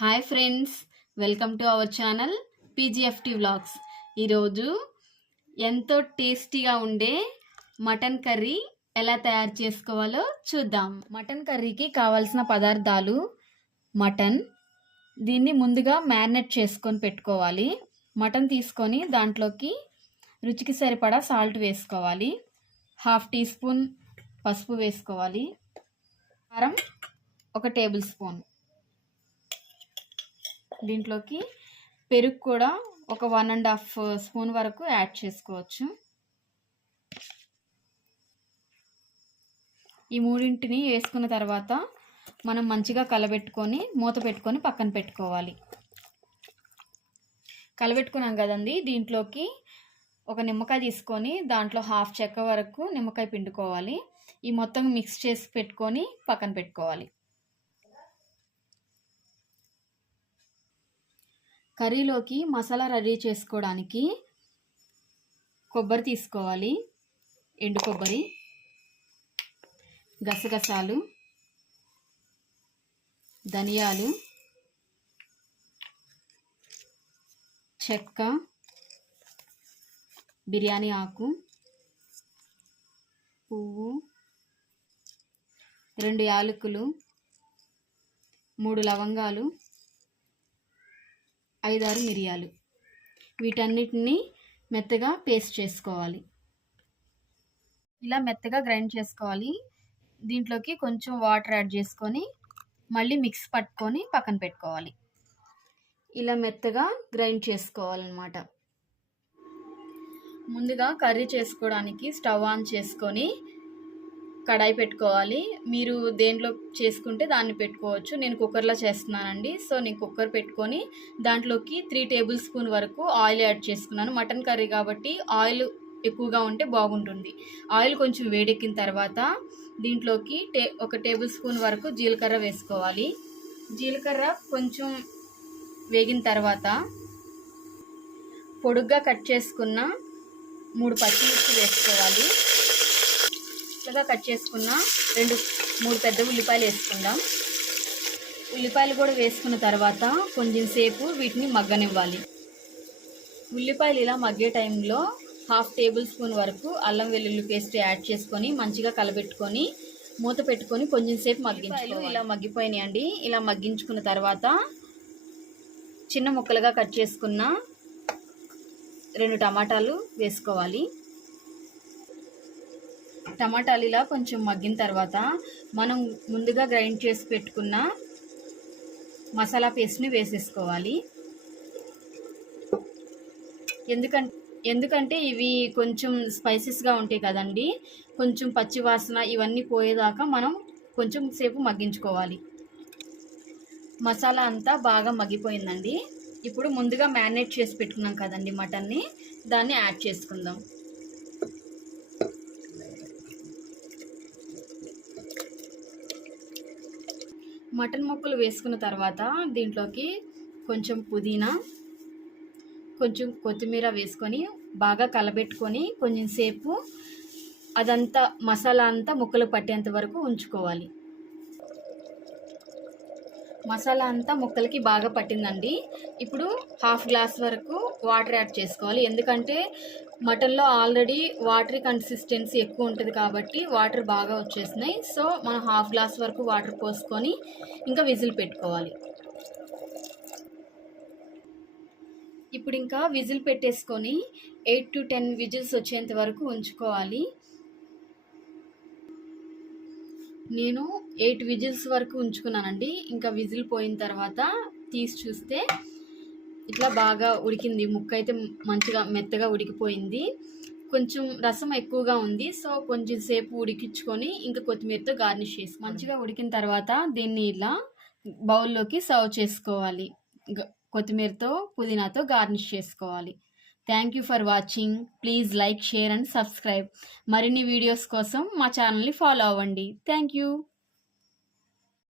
Hi friends, welcome to our channel PGFT vlogs. ఈరోజు ఎంతో టేస్టీగా ఉండే మటన్ కర్రీ ఎలా తయారు చేసుకోవాలో చూద్దాం. మటన్ కర్రీకి కావాల్సిన పదార్థాలు: మటన్, దీన్ని ముందుగా మ్యారినేట్ చేసుకొని పెట్టుకోవాలి. మటన్ తీసుకొని దాంట్లోకి రుచికి సరిపడా సాల్ట్ వేసుకోవాలి. 1/2 టీ స్పూన్ పసుపు వేసుకోవాలి. కారం 1 టేబుల్ స్పూన్. దీంట్లోకి పెరుగు కూడా ఒక 1.5 స్పూన్ వరకు యాడ్ చేసుకోవచ్చు. ఈ మూడింటిని వేసుకున్న తర్వాత మనం మంచిగా కలబెట్టుకొని మూత పెట్టుకొని పక్కన పెట్టుకోవాలి. కలబెట్టుకున్నాం కదండి, దీంట్లోకి ఒక నిమ్మకాయ తీసుకొని దాంట్లో 1/2 చెక్క వరకు నిమ్మకాయ పిండుకోవాలి. ఈ మొత్తం మిక్స్ చేసి పెట్టుకొని పక్కన పెట్టుకోవాలి. కర్రీలోకి మసాలా రెడీ చేసుకోవడానికి కొబ్బరి తీసుకోవాలి. ఎండు కొబ్బరి, గసగసాలు, ధనియాలు, చెక్క, బిర్యానీ ఆకు, పువ్వు, 2 యాలకులు, 3 లవంగాలు, 5-6 మిరియాలు. వీటన్నిటిని మెత్తగా పేస్ట్ చేసుకోవాలి. ఇలా మెత్తగా గ్రైండ్ చేసుకోవాలి. దీంట్లోకి కొంచెం వాటర్ యాడ్ చేసుకొని మళ్ళీ మిక్స్ పట్టుకొని పక్కన పెట్టుకోవాలి. ఇలా మెత్తగా గ్రైండ్ చేసుకోవాలన్నమాట. ముందుగా కర్రీ చేసుకోవడానికి స్టవ్ ఆన్ చేసుకొని కడాయి పెట్టుకోవాలి. మీరు దేంట్లో చేసుకుంటే దాన్ని పెట్టుకోవచ్చు. నేను కుక్కర్లో చేస్తున్నానండి. సో నేను కుక్కర్ పెట్టుకొని దాంట్లోకి 3 టేబుల్ స్పూన్ వరకు ఆయిల్ యాడ్ చేసుకున్నాను. మటన్ కర్రీ కాబట్టి ఆయిల్ ఎక్కువగా ఉంటే బాగుంటుంది. ఆయిల్ కొంచెం వేడెక్కిన తర్వాత దీంట్లోకి 1 టేబుల్ స్పూన్ వరకు జీలకర్ర వేసుకోవాలి. జీలకర్ర కొంచెం వేగిన తర్వాత పొడుగ్గా కట్ చేసుకున్న 3 పచ్చిమిర్చి వేసుకోవాలి. ఇలాగా కట్ చేసుకున్న 2-3 పెద్ద ఉల్లిపాయలు వేసుకుందాం. ఉల్లిపాయలు కూడా వేసుకున్న తర్వాత కొంచెం సేపు వీటిని మగ్గనివ్వాలి. ఉల్లిపాయలు ఇలా మగ్గే టైంలో 1/2 టేబుల్ స్పూన్ వరకు అల్లం వెల్లుల్లి పేస్ట్ యాడ్ చేసుకొని మంచిగా కలబెట్టుకొని మూత పెట్టుకొని కొంచెం సేపు మగ్గించుకోవాలి. ఇలా మగ్గిపోయినాయండి. ఇలా మగ్గించుకున్న తర్వాత చిన్న ముక్కలుగా కట్ చేసుకున్న 2 టమాటాలు వేసుకోవాలి. టమాటాలు ఇలా కొంచెం మగ్గిన తర్వాత మనం ముందుగా గ్రైండ్ చేసి పెట్టుకున్న మసాలా పేస్ట్ని వేసేసుకోవాలి. ఎందుకంటే ఇవి కొంచెం స్పైసెస్గా ఉంటాయి కదండి. కొంచెం పచ్చి వాసన ఇవన్నీ పోయేదాకా మనం కొంచెం సేపు మగ్గించుకోవాలి. మసాలా అంతా బాగా మగ్గిపోయిందండి. ఇప్పుడు ముందుగా మ్యారినేట్ చేసి పెట్టుకున్నాం కదండి మటన్ని, దాన్ని యాడ్ చేసుకుందాం. మటన్ ముక్కలు వేసుకున్న తర్వాత దీంట్లోకి కొంచెం పుదీనా, కొంచెం కొత్తిమీర వేసుకొని బాగా కలబెట్టుకొని కొంచెం సేపు అదంతా మసాలా అంతా ముక్కలు పట్టేంత వరకు ఉంచుకోవాలి. మసాలా అంతా ముక్కలకి బాగా పట్టిందండి. ఇప్పుడు 1/2 గ్లాస్ వరకు వాటర్ యాడ్ చేసుకోవాలి. ఎందుకంటే మటన్లో ఆల్రెడీ వాటరీ కన్సిస్టెన్సీ ఎక్కువ ఉంటుంది కాబట్టి వాటర్ బాగా వచ్చేసినాయి. సో మనం 1/2 గ్లాస్ వరకు వాటర్ పోసుకొని ఇంకా విజిల్ పెట్టుకోవాలి. ఇప్పుడు ఇంకా విజిల్ పెట్టేసుకొని 8 to 10 విజిల్స్ వచ్చేంత వరకు ఉంచుకోవాలి. నేను 8 విజిల్స్ వరకు ఉంచుకున్నానండి. ఇంకా విజిల్ పోయిన తర్వాత తీసి చూస్తే ఇట్లా బాగా ఉడికింది. ముక్క అయితే మంచిగా మెత్తగా ఉడికిపోయింది. కొంచెం రసం ఎక్కువగా ఉంది. సో కొంచెం సేపు ఉడికించుకొని ఇంకా కొత్తిమీరతో గార్నిష్ చేసి మంచిగా ఉడికిన తర్వాత దీన్ని ఇలా బౌల్లోకి సర్వ్ చేసుకోవాలి. కొత్తిమీరతో పుదీనాతో గార్నిష్ చేసుకోవాలి. Thank you for watching. Please like, share and subscribe. మరిన్ని వీడియోస్ కోసం మా ఛానల్ని ఫాలో అవ్వండి. Thank you.